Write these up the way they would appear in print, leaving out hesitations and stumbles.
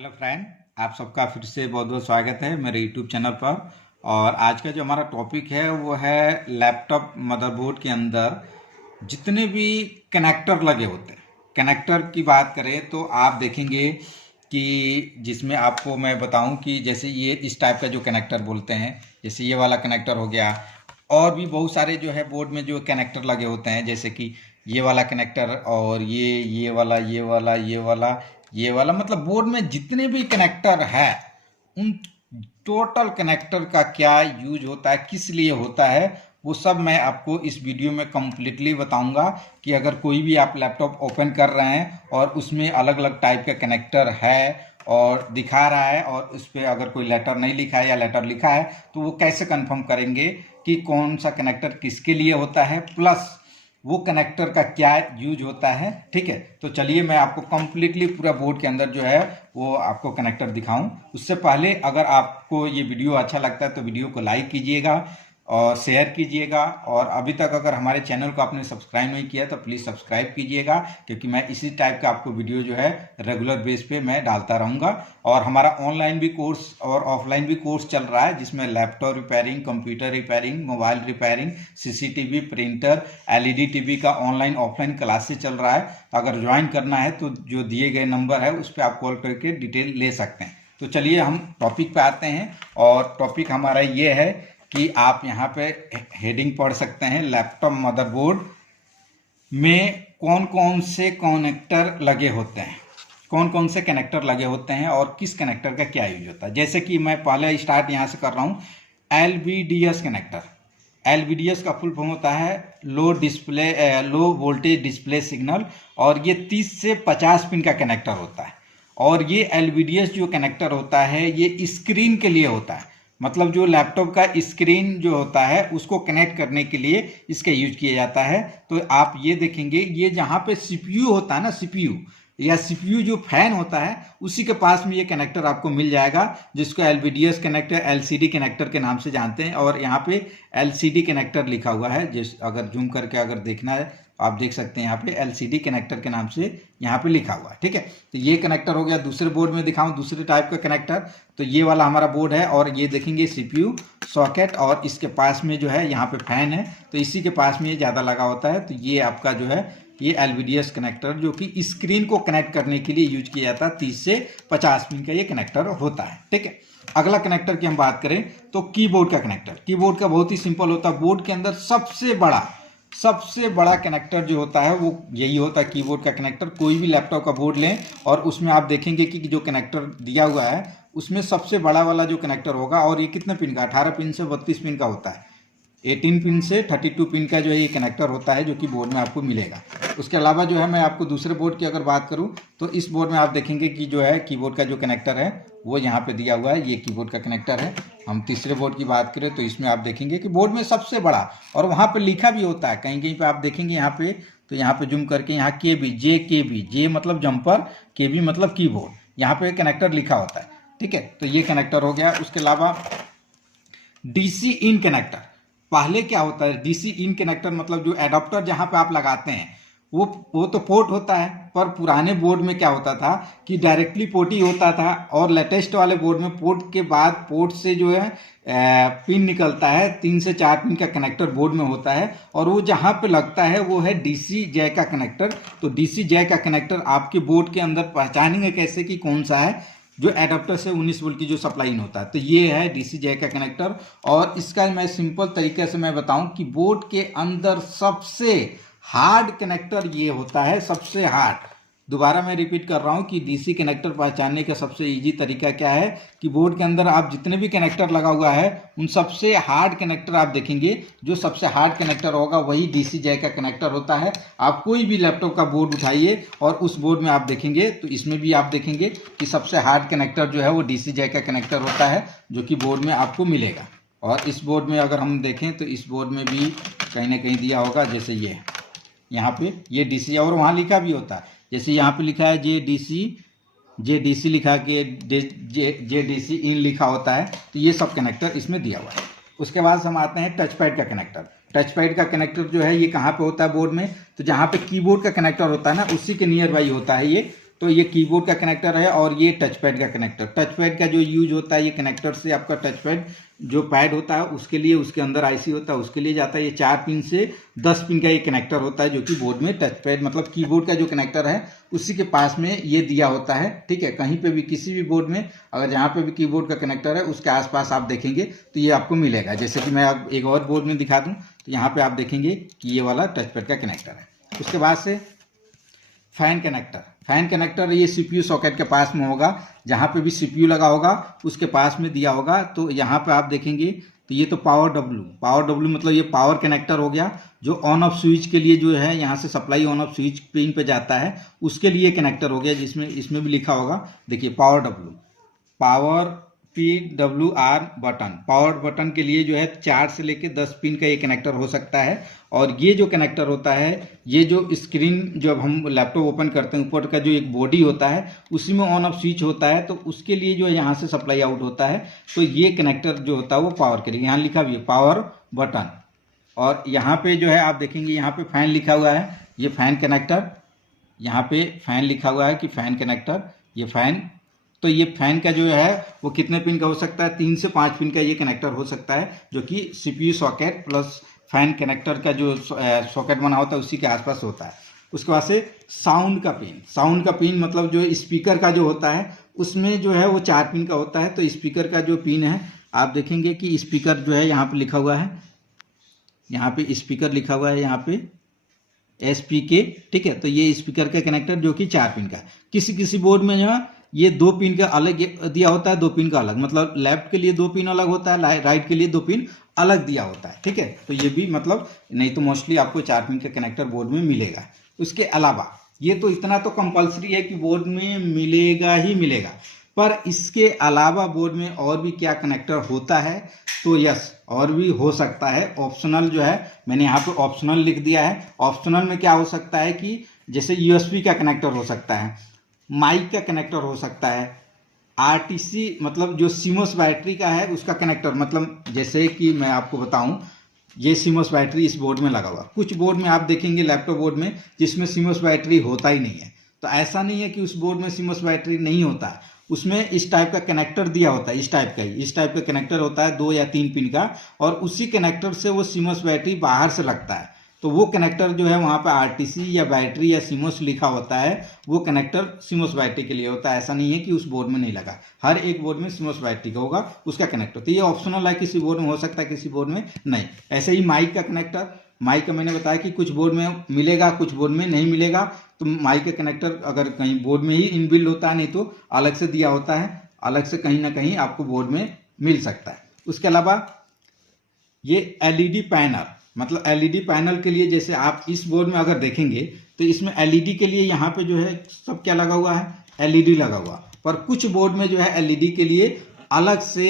Hello friend, आप सबका फिर से बहुत बहुत स्वागत है मेरे यूट्यूब चैनल पर। और आज का जो हमारा टॉपिक है वो है लैपटॉप मदरबोर्ड के अंदर जितने भी कनेक्टर लगे होते हैं। कनेक्टर की बात करें तो आप देखेंगे कि जिसमें आपको मैं बताऊं कि जैसे ये इस टाइप का जो कनेक्टर बोलते हैं, जैसे ये वाला कनेक्टर हो गया। और भी बहुत सारे जो है बोर्ड में जो कनेक्टर लगे होते हैं, जैसे कि ये वाला कनेक्टर और ये वाला ये वाला ये वाला ये वाला, मतलब बोर्ड में जितने भी कनेक्टर है उन टोटल कनेक्टर का क्या यूज होता है, किस लिए होता है, वो सब मैं आपको इस वीडियो में कम्प्लीटली बताऊंगा। कि अगर कोई भी आप लैपटॉप ओपन कर रहे हैं और उसमें अलग अलग टाइप का कनेक्टर है और दिखा रहा है और उस पर अगर कोई लेटर नहीं लिखा है या लेटर लिखा है तो वो कैसे कंफर्म करेंगे कि कौन सा कनेक्टर किसके लिए होता है, प्लस वो कनेक्टर का क्या यूज होता है। ठीक है, तो चलिए मैं आपको कम्प्लीटली पूरा बोर्ड के अंदर जो है वो आपको कनेक्टर दिखाऊं। उससे पहले अगर आपको ये वीडियो अच्छा लगता है तो वीडियो को लाइक कीजिएगा और शेयर कीजिएगा। और अभी तक अगर हमारे चैनल को आपने सब्सक्राइब नहीं किया तो प्लीज़ सब्सक्राइब कीजिएगा, क्योंकि मैं इसी टाइप का आपको वीडियो जो है रेगुलर बेस पे मैं डालता रहूँगा। और हमारा ऑनलाइन भी कोर्स और ऑफलाइन भी कोर्स चल रहा है, जिसमें laptop repairing, computer repairing, mobile repairing, CCTV, printer, LED TV का ऑनलाइन ऑफलाइन क्लासेस चल रहा है। अगर ज्वाइन करना है तो जो दिए गए नंबर है उस पर आप कॉल करके डिटेल ले सकते हैं। तो चलिए हम टॉपिक पे आते हैं। और टॉपिक हमारा ये है कि आप यहाँ पे हेडिंग पढ़ सकते हैं, लैपटॉप मदरबोर्ड में कौन कौन से कनेक्टर लगे होते हैं, कौन कौन से कनेक्टर लगे होते हैं और किस कनेक्टर का क्या यूज होता है। जैसे कि मैं पहले स्टार्ट यहाँ से कर रहा हूँ, LVDS कनेक्टर। LVDS का फुल फॉर्म होता है लो वोल्टेज डिस्प्ले सिग्नल, और ये 30 से 50 पिन का कनेक्टर होता है। और ये LVDS जो कनेक्टर होता है ये स्क्रीन के लिए होता है, मतलब जो लैपटॉप का स्क्रीन जो होता है उसको कनेक्ट करने के लिए इसका यूज किया जाता है। तो आप ये देखेंगे, ये जहाँ पे CPU होता है ना, CPU या CPU जो फैन होता है उसी के पास में ये कनेक्टर आपको मिल जाएगा, जिसको LVDS कनेक्टर, LCD कनेक्टर के नाम से जानते हैं। और यहाँ पे LCD कनेक्टर लिखा हुआ है, जिस अगर जूम करके अगर देखना है आप देख सकते हैं यहाँ पे LCD कनेक्टर के नाम से यहाँ पे लिखा हुआ है। ठीक है, तो ये कनेक्टर हो गया। दूसरे बोर्ड में दिखाऊं दूसरे टाइप का कनेक्टर, तो ये वाला हमारा बोर्ड है और ये देखेंगे CPU सॉकेट, और इसके पास में जो है यहाँ पे फैन है, तो इसी के पास में ये ज़्यादा लगा होता है। तो ये आपका जो है ये LVDS कनेक्टर जो कि स्क्रीन को कनेक्ट करने के लिए यूज किया जाता है, 30 से 50 पिन का ये कनेक्टर होता है। ठीक है, अगला कनेक्टर की हम बात करें तो कीबोर्ड का कनेक्टर। कीबोर्ड का बहुत ही सिंपल होता है, बोर्ड के अंदर सबसे बड़ा कनेक्टर जो होता है वो यही होता है, कीबोर्ड का कनेक्टर। कोई भी लैपटॉप का बोर्ड लें और उसमें आप देखेंगे कि जो कनेक्टर दिया हुआ है उसमें सबसे बड़ा वाला जो कनेक्टर होगा, और ये कितने पिन का, 18 पिन से 32 पिन का होता है, 18 पिन से 32 पिन का जो है ये कनेक्टर होता है, जो कि बोर्ड में आपको मिलेगा। उसके अलावा जो है मैं आपको दूसरे बोर्ड की अगर बात करूं तो इस बोर्ड में आप देखेंगे कि जो है कीबोर्ड का जो कनेक्टर है वो यहाँ पे दिया हुआ है, ये कीबोर्ड का कनेक्टर है। हम तीसरे बोर्ड की बात करें तो इसमें आप देखेंगे कि बोर्ड में सबसे बड़ा, और वहाँ पे लिखा भी होता है, कहीं कहीं पे आप देखेंगे यहाँ पे, तो यहाँ पे जूम करके यहाँ KB, जे मतलब जंपर, KB मतलब कीबोर्ड, यहाँ पे कनेक्टर लिखा होता है। ठीक है, तो ये कनेक्टर हो गया। उसके अलावा DC इन कनेक्टर, पहले क्या होता है, DC इन कनेक्टर मतलब जो एडाप्टर जहां पे आप लगाते हैं वो तो पोर्ट होता है, पर पुराने बोर्ड में क्या होता था कि डायरेक्टली पोर्ट ही होता था, और लेटेस्ट वाले बोर्ड में पोर्ट के बाद पोर्ट से जो है पिन निकलता है, 3 से 4 पिन का कनेक्टर बोर्ड में होता है, और वो जहां पे लगता है वो है DC जैक का कनेक्टर। तो DC जैक का कनेक्टर आपके बोर्ड के अंदर पहचानेंगे कैसे कि कौन सा है, जो एडाप्टर से 19 वोल्ट की जो सप्लाई इन होता है। तो ये है DC जैक का कनेक्टर। और इसका मैं सिंपल तरीके से मैं बताऊं कि बोर्ड के अंदर सबसे हार्ड कनेक्टर ये होता है, सबसे हार्ड। दोबारा मैं रिपीट कर रहा हूं कि DC कनेक्टर पहचानने का सबसे इजी तरीका क्या है कि बोर्ड के अंदर आप जितने भी कनेक्टर लगा हुआ है उन सबसे हार्ड कनेक्टर आप देखेंगे, जो सबसे हार्ड कनेक्टर होगा वही DC जैक का कनेक्टर होता है। आप कोई भी लैपटॉप का बोर्ड उठाइए और उस बोर्ड में आप देखेंगे तो इसमें भी आप देखेंगे कि सबसे हार्ड कनेक्टर जो है वो DC जैक का कनेक्टर होता है, जो कि बोर्ड में आपको मिलेगा। और इस बोर्ड में अगर हम देखें तो इस बोर्ड में भी कहीं ना कहीं दिया होगा, जैसे ये यहाँ पे ये DC, और वहाँ लिखा भी होता है, जैसे यहाँ पे लिखा है जे DC लिखा के जे DC इन लिखा होता है, तो ये सब कनेक्टर इसमें दिया हुआ है। उसके बाद हम आते हैं टच पैड का कनेक्टर। टच पैड का कनेक्टर जो है ये कहाँ पे होता है बोर्ड में, तो जहाँ पे कीबोर्ड का कनेक्टर होता है ना उसी के नियर बाई होता है ये तो ये कीबोर्ड का कनेक्टर है और ये टच पैड का कनेक्टर। टच पैड का जो यूज होता है ये कनेक्टर से आपका टच पैड जो पैड होता है उसके लिए, उसके अंदर आईसी होता है उसके लिए जाता है। ये 4 पिन से 10 पिन का ये कनेक्टर होता है जो कि बोर्ड में टच पैड मतलब कीबोर्ड का जो कनेक्टर है उसी के पास में ये दिया होता है। ठीक है, कहीं पे भी किसी भी बोर्ड में अगर जहाँ पे भी कीबोर्ड का कनेक्टर है उसके आसपास आप देखेंगे तो ये आपको मिलेगा। जैसे कि मैं अब एक और बोर्ड में दिखा दूँ तो यहाँ पे आप देखेंगे कि ये वाला टच पैड का कनेक्टर है। उसके बाद से फैन कनेक्टर। फैन कनेक्टर ये सीपीयू सॉकेट के पास में होगा, जहाँ पे भी सीपीयू लगा होगा उसके पास में दिया होगा। तो यहाँ पे आप देखेंगे तो ये तो पावर डब्ल्यू मतलब ये पावर कनेक्टर हो गया, जो ऑन ऑफ स्विच के लिए जो है यहाँ से supply on off switch pin पे जाता है उसके लिए कनेक्टर हो गया, जिसमें इसमें भी लिखा होगा देखिए power W, power PWR button. Power button के लिए जो है 4 से लेकर 10 पिन का ये कनेक्टर हो सकता है। और ये जो कनेक्टर होता है, ये जो स्क्रीन जब हम लैपटॉप ओपन करते हैं ऊपर का जो एक बॉडी होता है उसी में ऑन ऑफ स्विच होता है, तो उसके लिए जो है यहाँ से सप्लाई आउट होता है। तो ये कनेक्टर जो होता है वो पावर के लिए, यहाँ लिखा भी है पावर बटन। और यहाँ पे जो है आप देखेंगे यहाँ पे फैन लिखा हुआ है, ये फैन कनेक्टर, यहाँ पे फैन लिखा हुआ है कि फैन कनेक्टर, ये फैन। तो ये फैन का जो है वो कितने पिन का हो सकता है, 3 से 5 पिन का ये कनेक्टर हो सकता है, जो कि CPU socket plus fan connector का जो सॉकेट बना होता है उसी के आसपास होता है। उसके बाद से साउंड का पिन। साउंड का पिन मतलब जो स्पीकर का जो होता है उसमें जो है वो 4 पिन का होता है। तो स्पीकर का जो पिन है आप देखेंगे कि स्पीकर जो है यहाँ पे लिखा हुआ है, यहाँ पे स्पीकर लिखा हुआ है, यहाँ पे SPK। ठीक है, तो ये स्पीकर का कनेक्टर जो कि 4 पिन का। किसी किसी बोर्ड में जो है ये 2 पिन का अलग दिया होता है, 2 पिन का अलग, मतलब लेफ्ट के लिए 2 पिन अलग होता है, राइट के लिए 2 पिन अलग दिया होता है। ठीक है, तो ये भी मतलब नहीं तो मोस्टली आपको 4 पिन का कनेक्टर बोर्ड में मिलेगा। उसके अलावा ये तो इतना तो कंपलसरी है कि बोर्ड में मिलेगा ही मिलेगा, पर इसके अलावा बोर्ड में और भी क्या कनेक्टर होता है तो यस और भी हो सकता है। ऑप्शनल जो है मैंने यहाँ पे ऑप्शनल लिख दिया है। ऑप्शनल में क्या हो सकता है कि जैसे USB का कनेक्टर हो सकता है, माइक का कनेक्टर हो सकता है, RTC मतलब जो सीमोस बैटरी का है उसका कनेक्टर, मतलब जैसे कि मैं आपको बताऊं ये सीमोस बैटरी इस बोर्ड में लगा हुआ। कुछ बोर्ड में आप देखेंगे लैपटॉप बोर्ड में जिसमें सीमोस बैटरी होता ही नहीं है, तो ऐसा नहीं है कि उस बोर्ड में सीमोस बैटरी नहीं होता, उसमें इस टाइप का कनेक्टर दिया होता है, इस टाइप का कनेक्टर होता है 2 या 3 पिन का, और उसी कनेक्टर से वो सीमोस बैटरी बाहर से लगता है। तो वो कनेक्टर जो है वहाँ पे RTC या बैटरी या सीमोस लिखा होता है, वो कनेक्टर सीमोस बैटरी के लिए होता है। ऐसा नहीं है कि उस बोर्ड में नहीं लगा, हर एक बोर्ड में सीमोस बैटरी का होगा उसका कनेक्टर। तो ये ऑप्शनल है, किसी बोर्ड में हो सकता है किसी बोर्ड में नहीं। ऐसे ही माइक का कनेक्टर, माइक का मैंने बताया कि कुछ बोर्ड में मिलेगा कुछ बोर्ड में नहीं मिलेगा। तो माइक का कनेक्टर अगर कहीं बोर्ड में ही इनबिल्ड होता है, नहीं तो अलग से दिया होता है, अलग से कहीं ना कहीं आपको बोर्ड में मिल सकता है। उसके अलावा ये LED पैनल, मतलब LED पैनल के लिए जैसे आप इस बोर्ड में अगर देखेंगे तो इसमें LED के लिए यहाँ पे जो है सब क्या लगा हुआ है, LED लगा हुआ। पर कुछ बोर्ड में जो है LED के लिए अलग से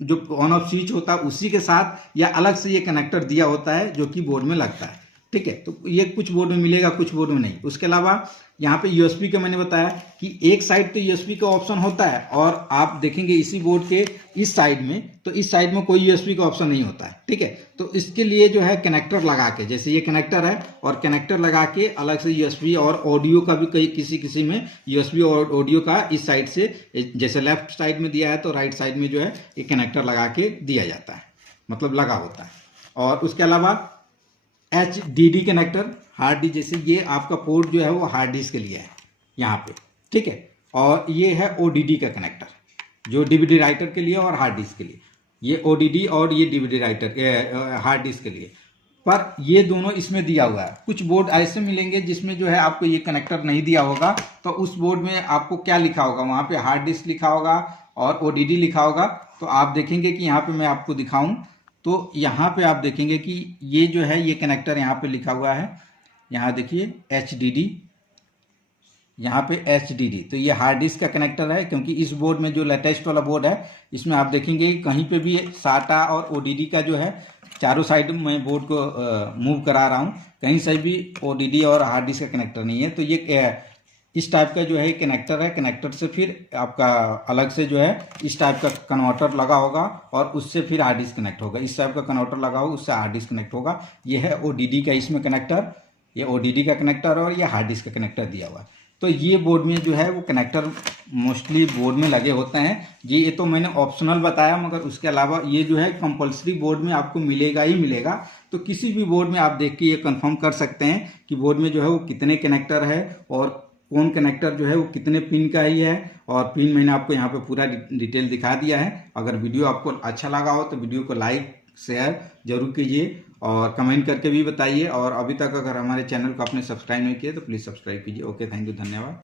जो ऑन ऑफ स्विच होता है उसी के साथ या अलग से ये कनेक्टर दिया होता है जो कि बोर्ड में लगता है। ठीक है, तो ये कुछ बोर्ड में मिलेगा कुछ बोर्ड में नहीं। उसके अलावा यहाँ पे USB का मैंने बताया कि एक साइड तो USB का ऑप्शन होता है, और आप देखेंगे इसी बोर्ड के इस साइड में, तो इस साइड में कोई USB का ऑप्शन नहीं होता है। ठीक है, तो इसके लिए जो है कनेक्टर लगा के, जैसे ये कनेक्टर है और कनेक्टर लगा के अलग से USB और ऑडियो का भी कई किसी में USB और ऑडियो का इस साइड से, जैसे लेफ्ट साइड में दिया है तो राइट साइड में जो है ये कनेक्टर लगा के दिया जाता है, मतलब लगा होता है। और उसके अलावा HDD कनेक्टर, हार्ड डिस्क, जैसे ये आपका पोर्ट जो है वो हार्ड डिस्क के लिए है यहाँ पे। ठीक है, और ये है ODD का कनेक्टर जो DVD राइटर के लिए और हार्ड डिस्क के लिए, ये ODD और ये DVD राइटर हार्ड डिस्क के लिए। पर ये दोनों इसमें दिया हुआ है। कुछ बोर्ड ऐसे मिलेंगे जिसमें जो है आपको ये कनेक्टर नहीं दिया होगा, तो उस बोर्ड में आपको क्या लिखा होगा, वहाँ पे हार्ड डिस्क लिखा होगा और ODD लिखा होगा। तो आप देखेंगे कि यहाँ पे मैं आपको दिखाऊं तो यहाँ पे आप देखेंगे कि ये जो है ये कनेक्टर यहाँ पे लिखा हुआ है, यहाँ देखिए HDD, यहाँ पे HDD, तो ये हार्ड डिस्क का कनेक्टर है। क्योंकि इस बोर्ड में जो लेटेस्ट वाला बोर्ड है इसमें आप देखेंगे कहीं पे भी SATA और ODD का जो है चारों साइड में बोर्ड को मूव करा रहा हूँ, कहीं से भी ODD और हार्ड डिस्क का कनेक्टर नहीं है। तो ये इस टाइप का जो है कनेक्टर है, कनेक्टर से फिर आपका अलग से जो है इस टाइप का कन्वर्टर लगा होगा और उससे फिर हार्ड डिस्क कनेक्ट होगा, इस टाइप का कन्वर्टर लगा होगा उससे हार्ड डिस्क कनेक्ट होगा। ये है ODD का इसमें कनेक्टर, ये ODD का कनेक्टर और ये हार्ड डिस्क का कनेक्टर दिया हुआ है। तो ये बोर्ड में जो है वो कनेक्टर मोस्टली बोर्ड में लगे होते हैं जी। ये तो मैंने ऑप्शनल बताया, मगर उसके अलावा ये जो है कंपलसरी बोर्ड में आपको मिलेगा ही मिलेगा। तो किसी भी बोर्ड में आप देख के ये कंफर्म कर सकते हैं कि बोर्ड में जो है वो कितने कनेक्टर है और कौन कनेक्टर जो है वो कितने पिन का ही है। और पिन मैंने आपको यहाँ पे पूरा डिटेल दिखा दिया है। अगर वीडियो आपको अच्छा लगा हो तो वीडियो को लाइक शेयर जरूर कीजिए और कमेंट करके भी बताइए। और अभी तक अगर हमारे चैनल को आपने सब्सक्राइब नहीं किया तो प्लीज़ सब्सक्राइब कीजिए। ओके, थैंक यू, धन्यवाद।